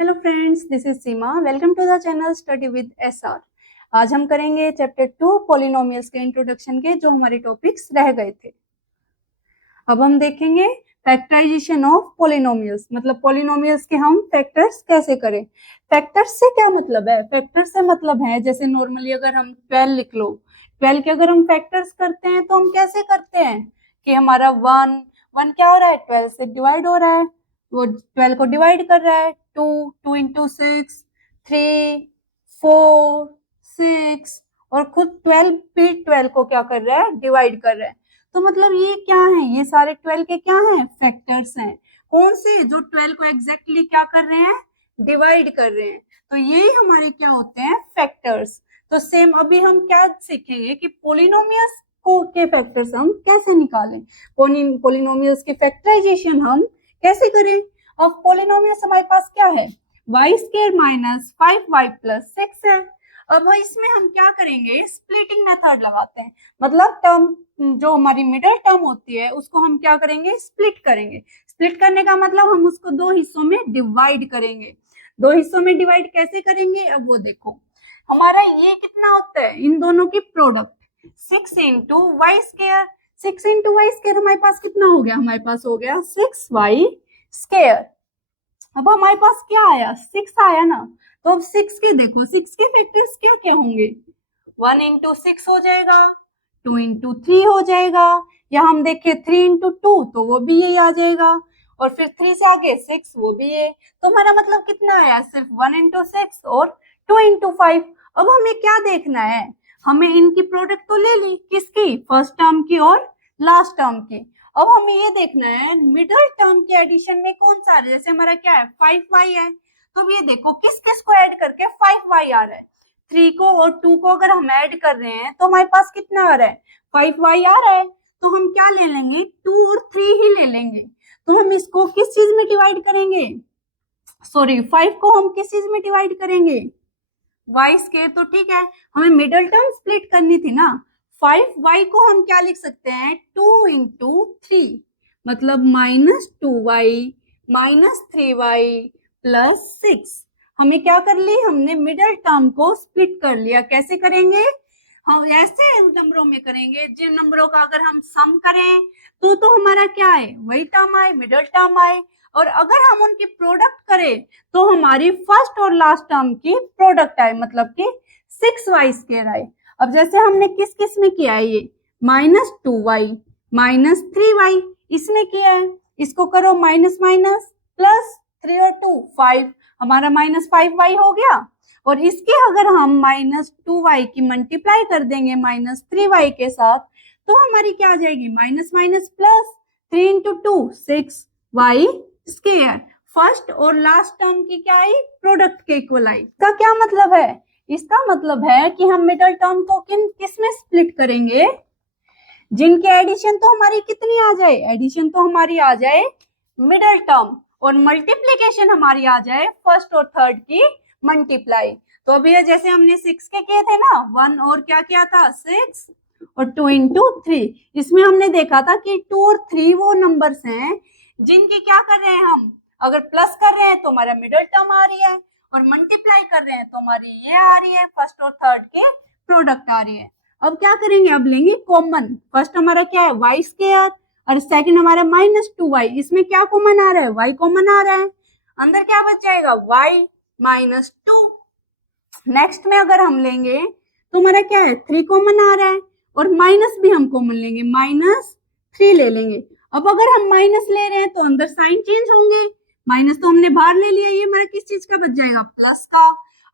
Hello friends, this is Seema. Welcome to the channel study with SR. आज हम करेंगे chapter 2 polynomials के introduction के जो हमारे टॉपिक्स रह गए थे। अब हम देखेंगे फैक्टराइजेशन ऑफ पॉलिनोमियल्स, मतलब पॉलिनोमियल्स के हम फैक्टर्स कैसे करें। फैक्टर्स से क्या मतलब है? फैक्टर से मतलब है जैसे नॉर्मली अगर हम 12 लिख लो, 12 के अगर हम फैक्टर्स करते हैं तो हम कैसे करते हैं कि हमारा वन वन क्या हो रहा है, 12 से डिवाइड हो रहा है, वो 12 को डिवाइड कर रहा है। टू इंटू 6, 3, 4, 6 और खुद 12 फिर 12 को क्या कर रहा है, डिवाइड कर रहा है। तो मतलब ये क्या है, ये सारे 12 के क्या हैं, फैक्टर्स हैं। कौन से? जो 12 को एग्जैक्टली क्या कर रहे हैं, डिवाइड कर रहे हैं। तो यही हमारे क्या होते हैं, फैक्टर्स। तो सेम अभी हम क्या सीखेंगे कि पोलिनोमियल्स को के फैक्टर्स हम कैसे निकालें, पोलिनोमियल्स के फैक्टराइजेशन हम कैसे करें। अब पोलिनोमियल्स हमारे पास क्या है, Y square minus 5y plus 6 है। अब इसमें हम क्या करेंगे, स्प्लिटिंग मेथड लगाते हैं। मतलब टर्म जो हमारी मिडिल टर्म होती है उसको हम क्या करेंगे, स्प्लिट करेंगे। स्प्लिट करने का मतलब हम उसको दो हिस्सों में डिवाइड करेंगे। दो हिस्सों में डिवाइड कैसे करेंगे, अब वो देखो। हमारा ये कितना होता है, इन दोनों की product 6 into y square. 6 into y square हमारे पास कितना हो गया, हमारे पास हो गया 6y स्क्वायर। अब हमारे पास क्या आया, 6 आया ना। तो अब 6 के देखो, 6 के फैक्टर्स क्या क्या होंगे, 1 इंटू 6 हो जाएगा, 2 इंटू 3 हो जाएगा, या हम देखें 3 इंटू 2 तो वो भी यही आ जाएगा, और फिर 3 से आगे 6 वो भी है। तो हमारा मतलब कितना आया, सिर्फ 1 इंटू 6 और 2 इंटू 5। अब हमें क्या देखना है, हमें इनकी प्रोडक्ट तो ले ली, किसकी, फर्स्ट टर्म की और लास्ट टर्म की। अब हमें ये देखना है मिडिल टर्म के एडिशन में कौन सा आ रहा है। जैसे हमारा क्या है, 5y है, तो अब ये देखो किस किस को ऐड करके 5y आ रहा है। 3 को और 2 को अगर हम ऐड कर रहे हैं तो हमारे पास कितना आ रहा है, 5y आ रहा है। तो हम क्या ले लेंगे, 2 और 3 ही ले लेंगे। तो हम इसको किस चीज में डिवाइड करेंगे, सॉरी 5 को हम किस चीज में डिवाइड करेंगे, वाई स्क्वायर। तो ठीक है, हमें मिडिल टर्म स्प्लिट करनी थी ना। 5y को हम क्या लिख सकते हैं, 2 इंटू 3, मतलब -2y माइनस 3y प्लस 6। हमें क्या कर ली, हमने मिडिल टर्म को स्प्लिट कर लिया। कैसे करेंगे, हम ऐसे नंबरों में करेंगे जिन नंबरों का अगर हम सम करें तो हमारा क्या है, वही टर्म आए, मिडिल टर्म आए। और अगर हम उनकी प्रोडक्ट करें तो हमारी फर्स्ट और लास्ट टर्म की प्रोडक्ट आए, मतलब कि 6y स्क्वायर आए। अब जैसे हमने किस किस में किया है, ये -2y माइनस 3y इसमें किया है, इसको करो माइनस माइनस प्लस 3 और 2 5, हमारा -5y हो गया। और इसके अगर हम -2y की मल्टीप्लाई कर देंगे -3y के साथ तो हमारी क्या आ जाएगी, minus minus plus 3 into 2 6y square. First और लास्ट टर्म की क्या आई, प्रोडक्ट के इक्वल आई। इसका क्या मतलब है, इसका मतलब है कि हम मिडिल टर्म को किस में स्प्लिट करेंगे, जिनके एडिशन तो हमारी कितनी आ जाए, एडिशन तो हमारी आ जाए मिडिल टर्म, और मल्टीप्लीकेशन हमारी आ जाए फर्स्ट और थर्ड की मल्टीप्लाई। तो अभी जैसे हमने 6 के किए थे ना, 1 और क्या किया था 6 और 2 इंटू 3। इसमें हमने देखा था कि 2 और 3 वो नंबर्स हैं जिनके क्या कर रहे हैं हम, अगर प्लस कर रहे हैं तो हमारा मिडिल टर्म आ रही है, और मल्टीप्लाई कर रहे हैं तो हमारी ये आ रही है, फर्स्ट और थर्ड के प्रोडक्ट आ रही है। अब क्या करेंगे, अब लेंगे कॉमन। फर्स्ट हमारा क्या है, वाई स्क्वायर, और सेकंड हमारा -2y। इसमें क्या कॉमन आ रहा है, y कॉमन आ रहा है, अंदर क्या बच जाएगा, y -2। नेक्स्ट में अगर हम लेंगे तो हमारा क्या है, 3 कॉमन आ रहा है, और माइनस भी हम कॉमन लेंगे, -3 ले लेंगे। अब अगर हम माइनस ले रहे हैं तो अंदर साइन चेंज होंगे, माइनस तो हमने बाहर ले लिया, ये हमारा किस चीज का बच जाएगा, प्लस का।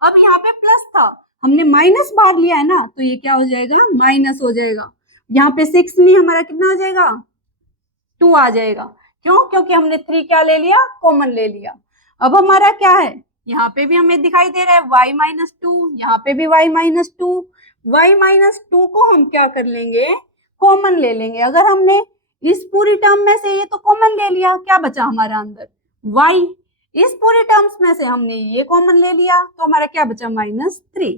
अब यहाँ पे प्लस था, हमने माइनस बाहर लिया है ना, तो ये क्या हो जाएगा, माइनस हो जाएगा। यहाँ पे 6 नहीं, हमारा कितना हो जाएगा, 2 आ जाएगा। क्यों, क्योंकि हमने 3 क्या ले लिया, कॉमन ले लिया। अब हमारा क्या है, यहाँ पे भी हमें दिखाई दे रहा है y -2, यहाँ पे भी y -2। y-2 को हम क्या कर लेंगे, कॉमन ले लेंगे। अगर हमने इस पूरी टर्म में से ये तो कॉमन ले लिया, क्या बचा हमारा अंदर, y। इस पूरे टर्म्स में से हमने ये कॉमन ले लिया तो हमारा क्या बचा, -3।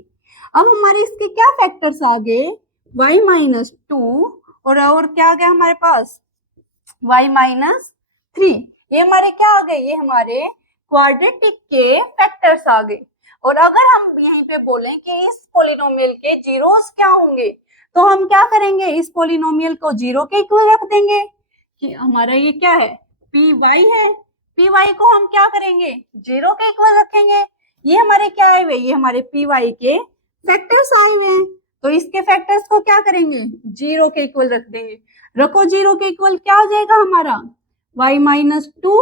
अब हमारे इसके क्या फैक्टर्स आ गए, y -2 और क्या आ गया हमारे पास, y -3। ये हमारे क्या आ गए, ये हमारे क्वाड्रेटिक के फैक्टर्स आ गए। और अगर हम यहीं पे बोलें कि इस पॉलिनोमियल के जीरोस क्या होंगे, तो हम क्या करेंगे, इस पॉलिनोमियल को जीरो के इक्वल रख देंगे कि हमारा ये क्या है, पी वाई है। पी वाई को हम क्या करेंगे, जीरो के इक्वल रखेंगे। ये हमारे क्या आए हुए, ये हमारे पी वाई के फैक्टर्स आए हुए हैं, तो इसके फैक्टर्स को क्या करेंगे, जीरो के इक्वल रख देंगे। रखो जीरो के इक्वल, क्या हो जाएगा हमारा y माइनस टू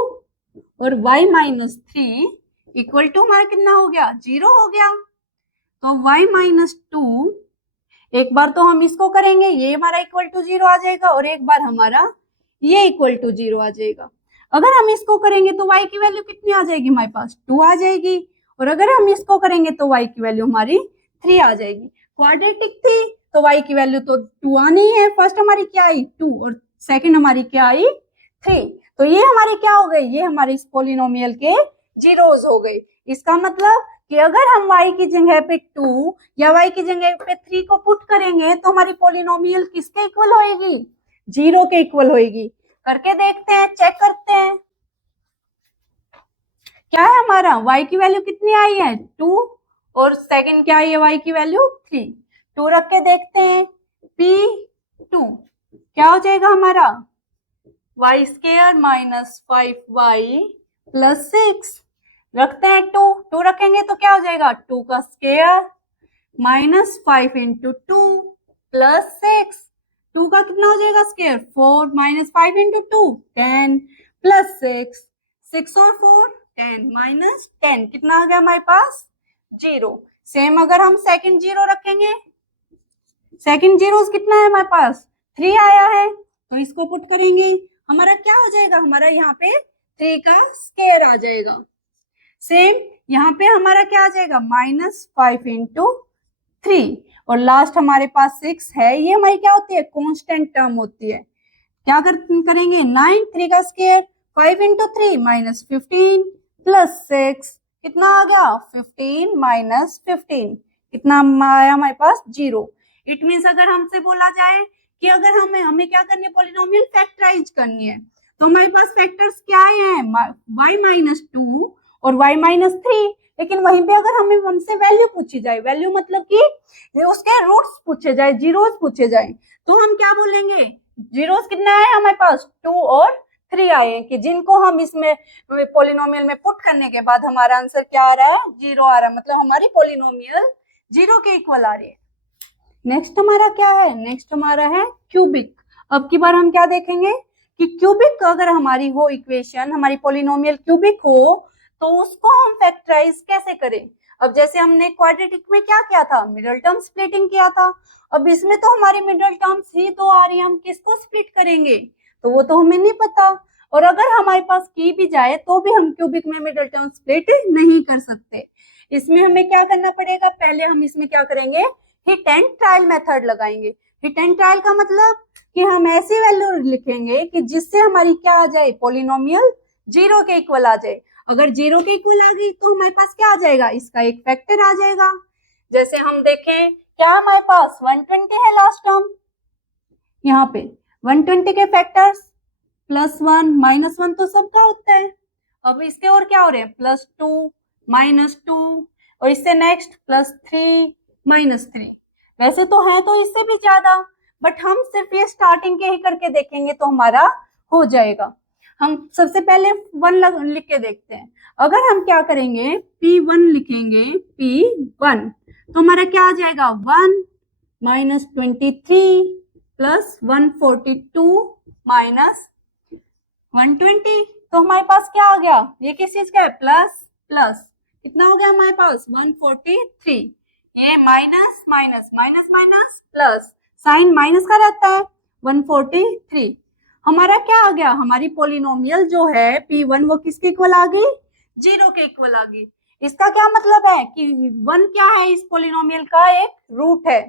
और y minus three equal to हमारा कितना हो गया, जीरो हो गया। तो y माइनस टू, एक बार तो हम इसको करेंगे, ये हमारा इक्वल टू जीरो आ जाएगा, और एक बार हमारा ये इक्वल टू जीरो आ जाएगा। अगर हम इसको करेंगे तो y की वैल्यू कितनी आ जाएगी हमारे पास, 2 आ जाएगी, और अगर हम इसको करेंगे तो y की वैल्यू हमारी 3 आ जाएगी। क्वाड्रेटिक थी तो y की वैल्यू तो 2 आनी है, फर्स्ट हमारी क्या आई 2 और सेकंड हमारी क्या आई 3, तो ये हमारे क्या हो गए, ये हमारे इस पॉलिनोमियल के जीरोस हो गए। इसका मतलब कि अगर हम y की जगह पे 2 या y की जगह पे 3 को पुट करेंगे तो हमारी पॉलिनोमियल किसके इक्वल होएगी, जीरो के इक्वल होएगी। करके देखते हैं, चेक करते हैं क्या है हमारा, y की वैल्यू कितनी आई है 2 और सेकंड क्या आई है y की वैल्यू 3। 2 रख के देखते हैं, p2 क्या हो जाएगा हमारा, y square minus 5y plus 6। रखते हैं 2, 2 रखेंगे तो क्या हो जाएगा, 2 का स्क्वायर माइनस 5 इंटू 2 प्लस 6। 2 का कितना हो जाएगा स्क्वायर, 4 माइनस 5 इंटू 2 10 प्लस 6, 6 और 4 10 माइनस 10 कितना आ गया हमारे पास, जीरो। सेम अगर हम सेकंड जीरो रखेंगे, सेकंड जीरो कितना है हमारे पास 3 आया है, तो इसको पुट करेंगे, हमारा क्या हो जाएगा, हमारा यहाँ पे 3 का स्क्वायर आ जाएगा। सेम यहाँ पे हमारा क्या आ जाएगा, माइनस 5 इंटू 3, और लास्ट हमारे पास 6 है, ये हमारी क्या होती है, कांस्टेंट टर्म होती है। क्या करेंगे 9, 3 का स्क्वायर 5 इंटू 3 माइनस 15 प्लस 6 कितना आ गया 15 माइनस 15 कितना आया हमारे पास, जीरो। इट मीन्स अगर हमसे बोला जाए कि अगर हमें क्या करनी है, पॉलिनोमियल फैक्टराइज करनी है, तो हमारे पास फैक्टर्स क्या हैं, y माइनस टू और y माइनस थ्री। लेकिन वहीं पे अगर हमें हमसे वैल्यू पूछी जाए, वैल्यू मतलब कि उसके रूट्स पूछे जाए, जीरोस पूछे जाए, तो हम क्या बोलेंगे, जीरोस कितना है हमारे पास 2 और 3 आए हैं, कि जिनको हम इसमें पॉलिनोमियल में पुट करने के बाद हमारा आंसर क्या आ रहा है, जीरो आ रहा है, मतलब हमारी पॉलिनोमियल जीरो के इक्वल आ रही है। नेक्स्ट हमारा क्या है, नेक्स्ट हमारा है क्यूबिक। अब की बार हम क्या देखेंगे कि क्यूबिक अगर हमारी हो इक्वेशन, हमारी पॉलिनोमियल क्यूबिक हो, तो उसको हम फैक्टराइज कैसे करें। अब जैसे हमने क्वाड्रेटिक में क्या किया था, मिडिल टर्म स्प्लिटिंग किया था, अब इसमें तो हमारी मिडिल टर्म्स ही तो आ रही है, हम किसको स्प्लिट करेंगे, तो वो तो हमें नहीं पता। और अगर हमारे पास की भी जाए तो भी हम क्यूबिक में मिडिल टर्म स्प्लिट नहीं कर सकते। इसमें हमें क्या करना पड़ेगा, पहले हम इसमें क्या करेंगे, हिट एंड ट्रायल मेथड लगाएंगे। हिट एंड ट्रायल का मतलब कि हम ऐसी वैल्यू लिखेंगे कि जिससे हमारी क्या आ जाए, पॉलिनोमियल जीरो के इक्वल आ जाए। अगर जीरो के इक्वल आ गई तो हमारे पास क्या आ जाएगा, इसका एक फैक्टर आ जाएगा। जैसे हम देखें क्या हमारे पास 120 है लास्ट टर्म, यहाँ पे 120 के फैक्टर्स +1 -1 तो सबका होता है। अब इसके और क्या हो रहे हैं, +2 -2 और इससे नेक्स्ट +3 -3। वैसे तो है तो इससे भी ज्यादा, बट हम सिर्फ ये स्टार्टिंग के ही करके देखेंगे तो हमारा हो जाएगा। हम सबसे पहले 1 लिख के देखते हैं। अगर हम क्या करेंगे, P1 लिखेंगे, P1 तो हमारा क्या आ जाएगा, 1 -23 प्लस 142 माइनस 120, तो हमारे पास क्या आ गया, ये किस चीज का है, प्लस प्लस कितना हो गया हमारे पास 143, ये minus minus minus minus plus, sign minus का रहता है 143। हमारा क्या आ गया, हमारी पॉलिनोमियल जो है P1 वो किसके इक्वल आ गई, जीरो के इक्वल आ गई। इसका क्या मतलब है कि 1 क्या है, इस पॉलिनोमियल का एक रूट है,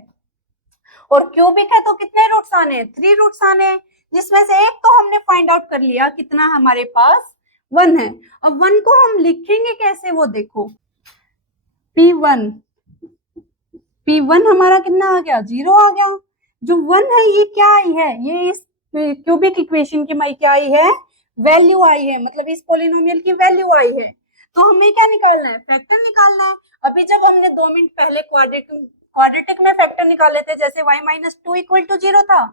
और क्यूबिक है तो कितने रूट्स आने हैं, 3 रूट्स आने हैं, जिसमें से एक तो हमने फाइंड आउट कर लिया कितना हमारे पास 1 है। अब 1 को हम लिखेंगे कैसे वो देखो, P1 हमारा कितना आ गया, जीरो आ गया। जो 1 है ये क्या आई है, ये इस क्यूबिक इक्वेशन की क्या आई है, वैल्यू आई है, मतलब इस पॉलिनोमियल की वैल्यू आई है। तो हमें क्या निकालना है, फैक्टर निकालना है। अभी जब हमने 2 मिनट पहले क्वाड्रेटिक में फैक्टर निकाले थे, जैसे y minus two equal to 0 था,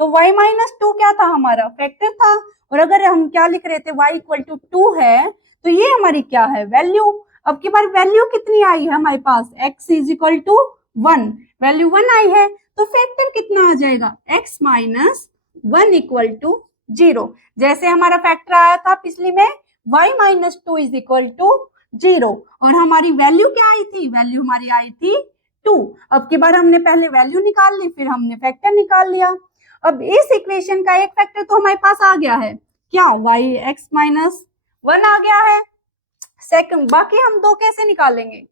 तो y माइनस टू क्या था, हमारा फैक्टर था। और अगर हम क्या लिख रहे थे, y इक्वल टू 2 है, तो ये हमारी क्या है, वैल्यू। अब की बार वैल्यू कितनी आई है हमारे पास, x is equal to 1, value 1 आई है, तो फैक्टर कितना आ जाएगा, x माइनस 1 इक्वल टू 0। जैसे हमारा फैक्टर आया था पिछली में, y minus two is equal to 0, और हमारी वैल्यू क्या आई थी, वैल्यू हमारी आई थी 2। अब की बार हमने पहले वैल्यू निकाल ली, फिर हमने फैक्टर निकाल लिया। अब इस इक्वेशन का एक फैक्टर तो हमारे पास आ गया है, क्या, y x माइनस 1 आ गया है। सेकंड, बाकी हम दो कैसे निकालेंगे,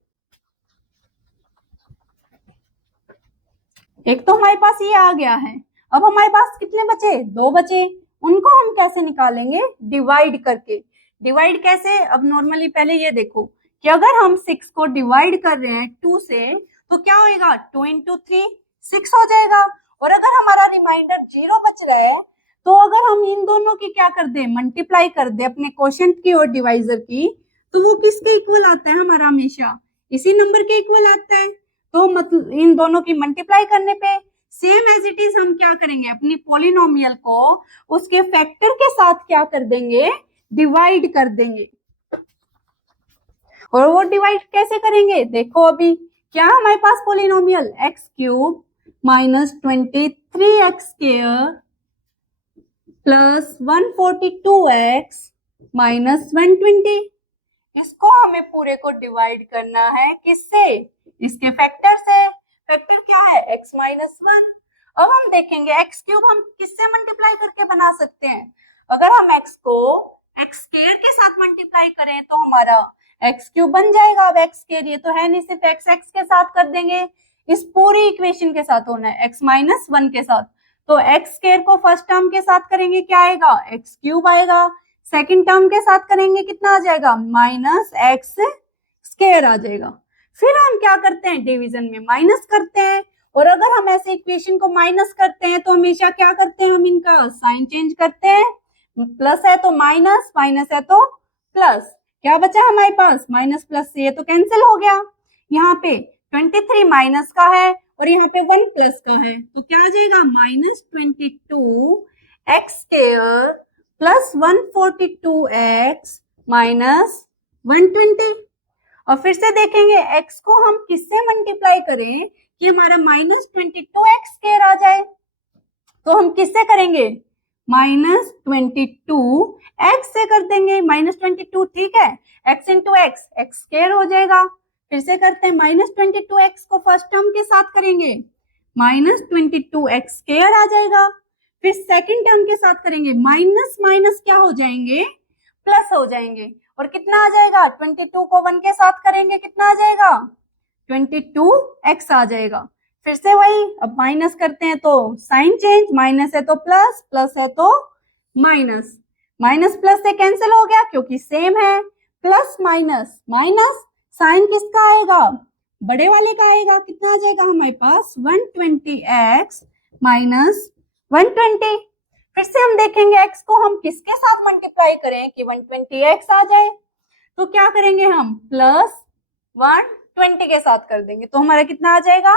एक तो हमारे पास ये आ गया है, अब हमारे पास कितने बचे, दो बचे, उनको हम कैसे निकालेंगे, डिवाइड करके। डिवाइड कैसे, अब नॉर्मली पहले ये देखो कि अगर हम 6 को डिवाइड कर रहे हैं 2 से, तो क्या होएगा, 2 इंटू 3 6 हो जाएगा। और अगर हमारा रिमाइंडर 0 बच रहा है, तो अगर हम इन दोनों की क्या कर दे, मल्टीप्लाई कर दे अपने क्वोशिएंट की और डिवाइजर की, तो वो किसके इक्वल आता है, हमारा हमेशा इसी नंबर के इक्वल आता है। तो मतलब इन दोनों की मल्टीप्लाई करने पे सेम एज इट इज हम क्या करेंगे, अपनी पॉलिनोमियल को उसके फैक्टर के साथ क्या कर देंगे, डिवाइड कर देंगे। और वो डिवाइड कैसे करेंगे, देखो अभी क्या हमारे पास polynomial x cube minus 23x square plus 142x minus 120, इसको हमें पूरे को डिवाइड करना है किससे, इसके फैक्टर से। फैक्टर क्या है, x माइनस 1। अब हम देखेंगे x क्यूब हम किससे मल्टीप्लाई करके बना सकते हैं, अगर हम x को x स्क्वायर के साथ मल्टीप्लाई करें तो हमारा x क्यूब बन जाएगा। अब x स्क्वायर ये तो है नहीं, सिर्फ x के साथ कर देंगे, इस पूरी इक्वेशन के साथ होना है, x माइनस 1 के साथ। तो x स्क्वायर को फर्स्ट टर्म के साथ करेंगे क्या आएगा, x क्यूब आएगा। सेकंड टर्म के साथ करेंगे कितना आ जाएगा, माइनस x स्क्वायर आ जाएगा। फिर हम क्या करते हैं, डिवीजन में माइनस करते हैं, और अगर हम ऐसे इक्वेशन को माइनस करते हैं तो हमेशा क्या करते हैं, हम इनका साइन चेंज करते हैं, प्लस है तो माइनस, माइनस है तो प्लस। क्या बचा हमारे पास, माइनस प्लस से ये तो कैंसिल हो गया। यहाँ पे 23 माइनस का है और यहाँ पे 1 प्लस का है, तो क्या आ जाएगा, minus 22x square plus 142x minus 120। और फिर से देखेंगे x को हम किससे मल्टीप्लाई करें कि हमारा माइनस 22x स्क्वायर आ जाए, तो हम किससे करेंगे, माइनस 22x से कर देंगे, माइनस 22 ठीक है, x into x x square हो जाएगा। फिर से करते हैं, माइनस 22x को फर्स्ट टर्म के साथ करेंगे, माइनस 22x स्क्वायर आ जाएगा। फिर सेकंड टर्म के साथ करेंगे, माइनस माइनस क्या हो जाएंगे, प्लस हो जाएंगे, और कितना आ जाएगा, 22 को 1 के साथ करेंगे कितना आ जाएगा, 22x आ जाएगा। फिर से वही, अब माइनस करते हैं तो साइन चेंज, माइनस है तो प्लस, प्लस है तो माइनस, माइनस प्लस से कैंसिल हो गया क्योंकि सेम है, प्लस माइनस माइनस, साइन किसका आएगा, बड़े वाले का आएगा, कितना आ जाएगा हमारे पास 120x माइनस 120। फिर से हम देखेंगे x को हम किसके साथ मल्टीप्लाई करें कि 120x आ जाए, तो क्या करेंगे हम प्लस 120 के साथ कर देंगे, तो हमारा कितना आ जाएगा,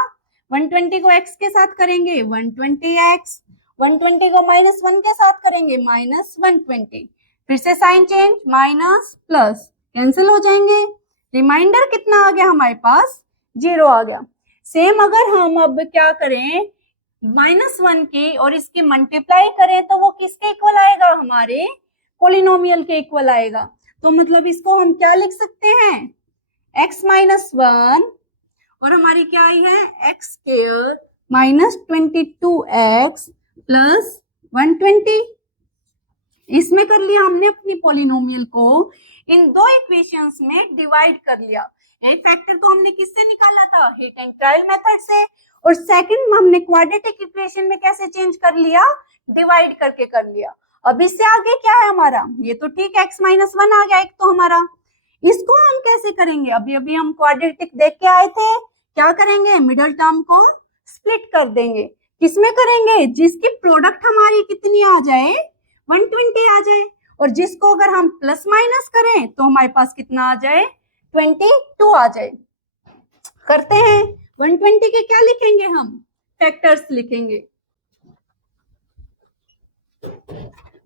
120 को x के साथ करेंगे 120x, 120 को माइनस 1 के साथ करेंगे माइनस 120। फिर से sign change, minus plus cancel हो जाएंगे, रिमाइंडर कितना आ गया हमारे पास, 0 आ गया। सेम अगर हम अब क्या करें, माइनस 1 की और इसकी मल्टीप्लाई करें तो वो किसके इक्वल आएगा, हमारे पॉलिनोमियल के इक्वल आएगा। तो मतलब इसको हम क्या लिख सकते हैं, x माइनस 1 और हमारी क्या आई है, x square minus 22x plus 120। इसमें कर लिया हमने अपनी पॉलिनोमियल को, इन दो इक्वेशंस में डिवाइड कर लिया। एक फैक्टर तो हमने किससे निकाला था, हिट एंड ट्रायल मेथड से, और सेकंड में हमने क्वाड्रेटिक इक्वेशन में कैसे चेंज कर लिया, डिवाइड करके कर लिया। अब इससे आगे क्या है हमारा, ये तो ठीक है, x माइनस 1 आ गया एक तो हमारा, इसको हम कैसे करेंगे, अभी अभी हम क्वाड्रेटिक देख के आए थे, क्या करेंगे, मिडिल टर्म को स्प्लिट कर देंगे, किसमें करेंगे, जिसकी प्रोडक्ट हमारी कितनी आ जाए, 120 आ जाए, और जिसको अगर हम प्लस माइनस करें तो हमारे पास कितना आ जाए, 22 आ जाए। करते हैं, 120 के क्या लिखेंगे हम, फैक्टर्स लिखेंगे।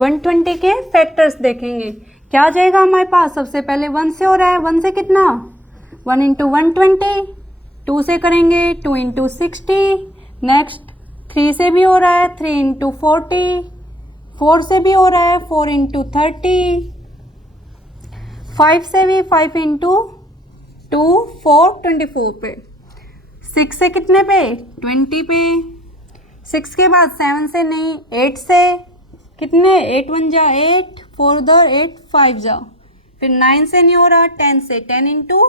120 के फैक्टर्स देखेंगे, क्या आ जाएगा हमारे पास। सबसे पहले 1 से हो रहा है, 1 से कितना, 1 इंटू 120, 2 से करेंगे 2 इंटू 60, नेक्स्ट 3 से भी हो रहा है, 3 इंटू 40, 4 से भी हो रहा है, 4 इंटू 30, 5 से भी 5 इंटू 2, 4, 24 पे, 6 से कितने पे, 20 पे, 6 के बाद 7 से नहीं, 8 से कितने, 8 1 जा 8, 4 उधर 8, 5 जा, फिर 9 से नहीं हो रहा, 10 से 10 इंटू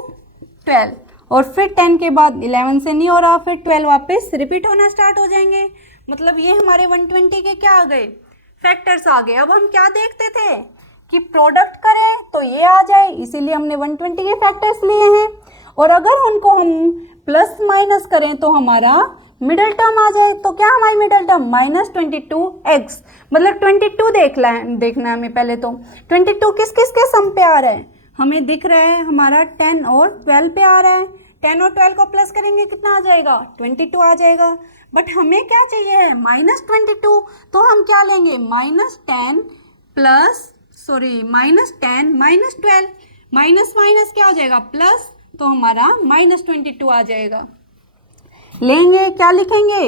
12, और फिर 10 के बाद 11 से नहीं हो रहा, फिर 12 वापस रिपीट होना स्टार्ट हो जाएंगे। मतलब ये हमारे 120 के क्या आ गए, फैक्टर्स आ गए। अब हम क्या देखते थे कि प्रोडक्ट करें तो ये आ जाए, इसीलिए हमने 120 के फैक्टर्स लिए हैं। और अगर उनको हम प्लस माइनस करें तो हमारा मिडल टर्म आ जाए। तो क्या हमारी मिडल टर्म, -22x, मतलब 22 देखना है हमें। पहले तो 22 किस किस के सम पे आ रहा है, हमें दिख रहा है हमारा 10 और 12 पे आ रहा है। 10 और 12 को प्लस करेंगे कितना आ जाएगा, 22 आ जाएगा। बट हमें क्या चाहिए है, -22, तो हम क्या लेंगे, -10 -12, माइनस माइनस क्या हो जाएगा, प्लस, तो हमारा -22 आ जाएगा। लेंगे क्या लिखेंगे,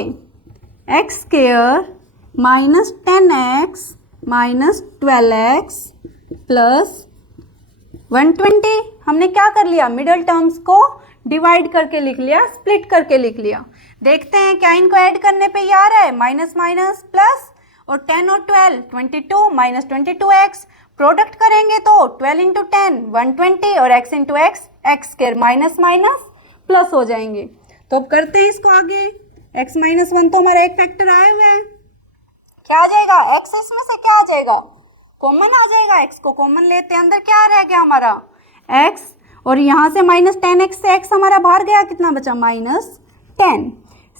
x square -10x -12x plus 120। हमने क्या कर लिया, मिडल टर्म्स को डिवाइड करके लिख लिया, स्प्लिट करके लिख लिया। देखते हैं क्या इनको ऐड करने पे ये आ रहा है, माइनस माइनस प्लस, और 10 और 12 22 -22x, प्रोडक्ट करेंगे तो 12 इंटू 10 120, और x into x square minus minus plus हो जाएंगे। तो अब करते हैं इसको आगे, x -1 तो हमारा एक फैक्टर आया हुआ है, क्या आ जाएगा, x इसमें से क्या आ जाएगा, कॉमन आ जाएगा। x को कॉमन लेते हैं, अंदर क्या रह गया हमारा, x, और यहाँ से -10x से x हमारा बाहर गया, कितना बचा, -10।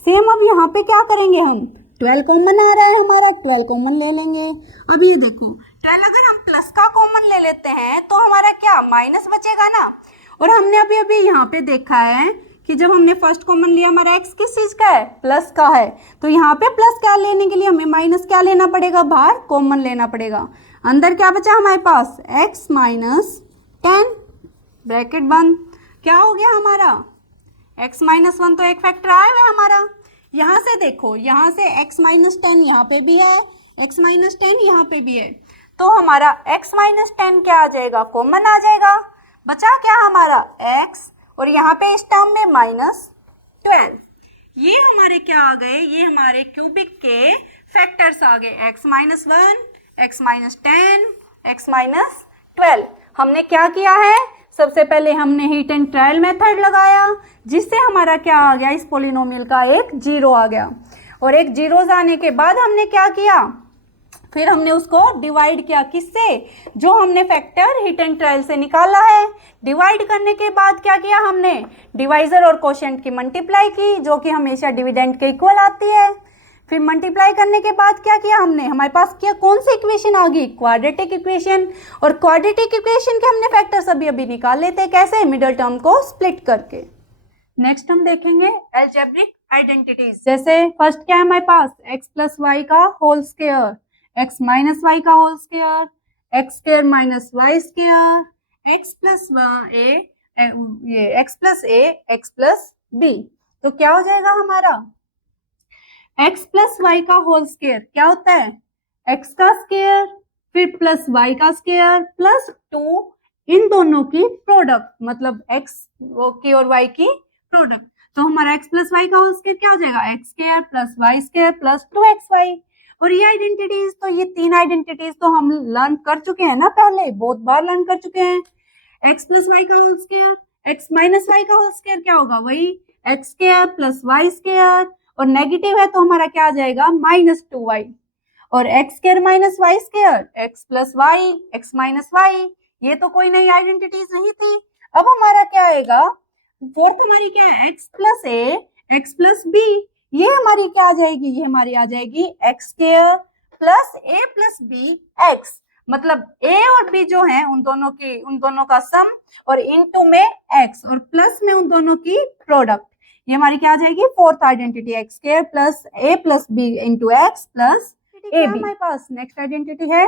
सेम अब यहाँ पे क्या करेंगे हम, 12 कॉमन आ रहा है हमारा, 12 कॉमन ले लेंगे। अब ये देखो 12 अगर हम प्लस का कॉमन ले लेते हैं तो हमारा क्या, माइनस बचेगा ना। और हमने अभी अभी यहाँ पे देखा है कि जब हमने फर्स्ट कॉमन लिया हमारा x किस चीज का है, प्लस का है। तो यहाँ पे प्लस क्या लेने के लिए हमें माइनस क्या लेना पड़ेगा, बाहर कॉमन लेना पड़ेगा। अंदर क्या बचा हमारे पास, x -10 ब्रैकेट बंद, क्या हो गया हमारा, x -1 तो एक फैक्टर आया हुआ है हमारा। यहाँ से देखो, यहाँ से x -10 यहाँ पे भी है, x -10 यहाँ पे भी है, तो हमारा x -10 क्या आ जाएगा, कॉमन आ जाएगा। बचा क्या हमारा x, और यहाँ पे इस टर्म में -12। ये हमारे क्या आ गए, ये हमारे क्यूबिक के फैक्टर्स आ गए, x -1, x -10, x -12। हमने क्या किया है, सबसे पहले हमने हीट एंड ट्रायल मेथड लगाया, जिससे हमारा क्या आ गया, इस पोलिनोमियल का एक जीरो आ गया। और एक जीरोस आने के बाद हमने क्या किया, फिर हमने उसको डिवाइड किया, किससे, जो हमने फैक्टर हीट एंड ट्रायल से निकाला है। डिवाइड करने के बाद क्या किया हमने, डिवाइजर और कोशेंट की मल्टीप्लाई की, जो कि हमेशा डिविडेंड के इक्वल आती है। फिर मल्टीप्लाई करने के बाद क्या किया हमने, हमारे पास क्या, कौन सी इक्वेशन आ गई, क्वाड्रेटिक इक्वेशन। और क्वाड्रेटिक इक्वेशन के हमने फैक्टर्स अभी अभी निकाले थे, कैसे, मिडल टर्म को स्प्लिट करके। नेक्स्ट हम देखेंगे अलजेब्रिक आइडेंटिटीज। जैसे फर्स्ट क्या है हमारे पास, x + y का होल स्क्वायर, x - y का whole square, x square - y square, x + a, ये x + a x + b। तो क्या हो जाएगा हमारा, x + y का होल स्क्वायर क्या होता है, x का स्क्वायर फिर प्लस y का स्क्वायर प्लस 2 इन दोनों की प्रोडक्ट, मतलब x की और y की प्रोडक्ट। तो हमारा x + y का होल स्क्वायर क्या हो जाएगा, x square + y square + 2xy। और ये आइडेंटिटीज, तो ये तीन आइडेंटिटीज तो हम लर्न कर चुके हैं ना, पहले बहुत बार लर्न कर चुके हैं। x + y का होल स्क्वायर, x - y का होल स्क्वायर क्या होगा, वही x स्क्वायर + y स्क्वायर, और नेगेटिव है तो हमारा क्या आ जाएगा, -2y। और x square - y square, x + y, x - y, ये तो कोई नई आइडेंटिटीज नहीं थी। अब हमारा क्या आएगा, फोर्थ हमारी क्या है, x + a x + b, ये हमारी क्या आ जाएगी, ये हमारी आ जाएगी x square + a + b x। मतलब ए और बी जो है उन दोनों का सम, और इनटू में एक्स, और प्लस में उन दोनों की प्रोडक्ट। ये हमारी क्या आ जाएगी, fourth identity, x square plus a plus b into x plus a b. हमारे पास नेक्स्ट आइडेंटिटी है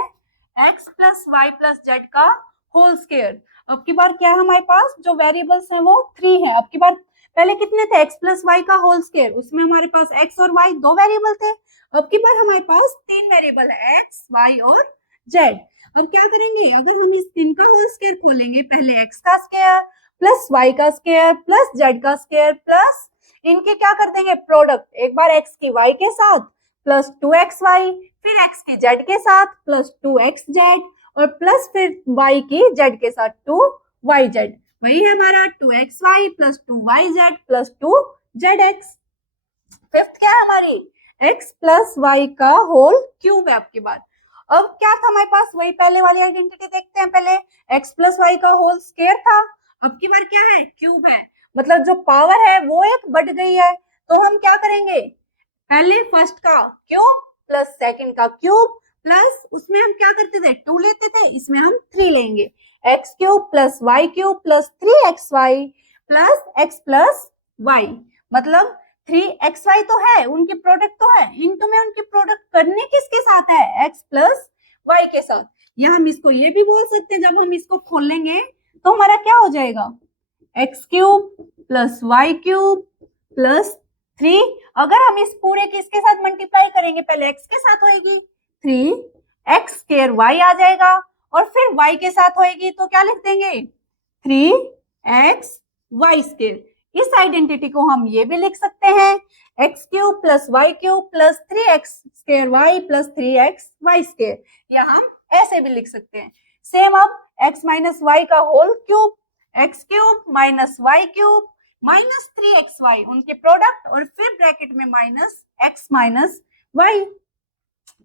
x plus Y plus z का होल स्क्वायर। अब की बार क्या है हमारे पास, जो वेरिएबल्स हैं वो 3 है। अब की बार पहले कितने थे, एक्स प्लस वाई का होल स्क्वायर, उसमें हमारे पास एक्स और वाई 2 वेरिएबल थे। अब की बार हमारे पास 3 वेरिएबल है, एक्स वाई और जेड। अब क्या करेंगे, अगर हम इस 3 का होल स्क्वायर खोलेंगे, पहले एक्स का स्क्वायर प्लस वाई का स्क्वायर प्लस जेड का स्क्वायर प्लस इनके क्या कर देंगे प्रोडक्ट, एक बार एक्स की वाई के साथ प्लस 2xy, फिर एक्स की जेड के साथ प्लस 2xz, और प्लस फिर y की जेड के साथ 2yz। वही है हमारा 2xy plus 2yz plus 2zx। Fifth क्या है हमारी, x प्लस वाई का होल क्यूब है। आपके बाद अब क्या था हमारे पास, वही पहले वाली आइडेंटिटी देखते हैं। पहले x प्लस वाई का होल स्क्वायर था, अब की बार क्या है, क्यूब है, मतलब जो पावर है वो एक बढ़ गई है। तो हम क्या करेंगे, पहले फर्स्ट का क्यूब प्लस सेकंड का क्यूब प्लस उसमें हम क्या करते थे, 2 लेते थे, इसमें हम 3 लेंगे, x cube plus y cube plus 3xy plus x plus y. मतलब 3xy तो है, उनके प्रोडक्ट तो है, इनटू में उनके प्रोडक्ट करने किसके साथ है, एक्स प्लस वाई के साथ। या हम इसको ये भी बोल सकते हैं, जब हम इसको खोलेंगे तो हमारा क्या हो जाएगा, x cube plus y cube plus 3, अगर हम इस पूरे की इसके साथ मल्टीप्लाई करेंगे, पहले x के साथ होएगी 3x स्क्वायर y आ जाएगा, और फिर y के साथ होएगी तो क्या लिख देंगे 3x y स्क्वायर। इस आइडेंटिटी को हम ये भी लिख सकते हैं x cube plus y cube plus 3x square y plus 3x y square, या हम ऐसे भी लिख सकते हैं। सेम अब x माइनस वाई का whole cube, x cube minus y cube minus 3xy उनके प्रोडक्ट, और फिर ब्रैकेट में माइनस x माइनस वाई।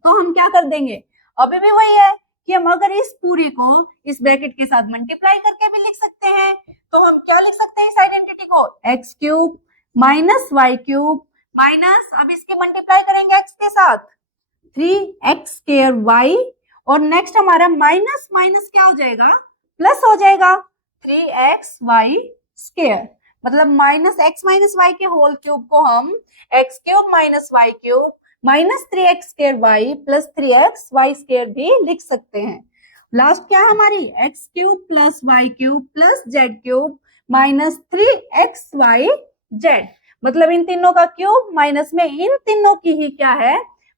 तो हम क्या कर देंगे, अभी भी वही है कि हम अगर इस पूरे को इस ब्रैकेट के साथ मल्टीप्लाई करके भी लिख सकते हैं, तो हम क्या लिख सकते हैं इस आइडेंटिटी को, x cube minus y cube minus, अब इसकी मल्टीप्लाई करेंगे x के साथ 3x स्क्वायर y, और नेक्स्ट हमारा माइनस माइनस क्या हो जाएगा, प्लस हो जाएगा 3xy स्क्वायर। मतलब माइनस एक्स माइनस वाई के होल क्यूब को हम x cube minus y cube minus 3x square y plus 3x वाई स्क्वायर भी लिख सकते हैं। लास्ट क्या है हमारी, x cube plus y cube plus Z cube minus 3x y z. मतलब इन तीनों का क्यूब माइनस में इन तीनों की ही क्या है,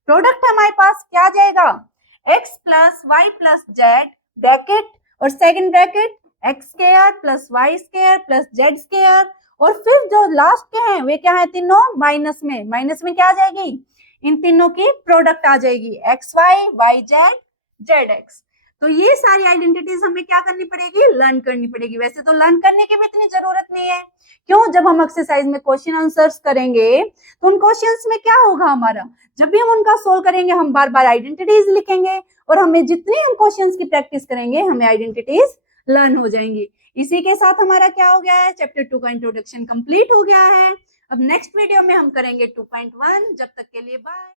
प्रोडक्ट हमारे पास क्या आ जाएगा, x plus Y plus Z bracket और second bracket X square plus Y square plus Z square, और फिर जो लास्ट के हैं वे क्या है, तीनों माइनस में क्या आ जाएगी, इन तीनों की प्रोडक्ट आ जाएगी x y y z z x. तो ये सारी आइडेंटिटीज हमें क्या करनी पड़ेगी, लर्न करनी पड़ेगी। वैसे तो लर्न करने की भी इतनी जरूरत नहीं है, क्यों, जब हम एक्सरसाइज में क्वेश्चन आंसर्स करेंगे तो उन क्वेश्चंस में क्या होगा हमारा, जब भी हम उनका सोल्व करेंगे हम बार बार आइडेंटिटीज लिखेंगे, और हमें जितनी हम क्वेश्चंस की प्रैक्टिस करेंगे हमें आइडेंटिटीज लर्न हो जाएंगी। इसी के साथ हमारा क्या हो गया है, चैप्टर 2 का इंट्रोडक्शन कंप्लीट हो गया है। अब नेक्स्ट वीडियो में हम करेंगे 2.1। जब तक के लिए बाय।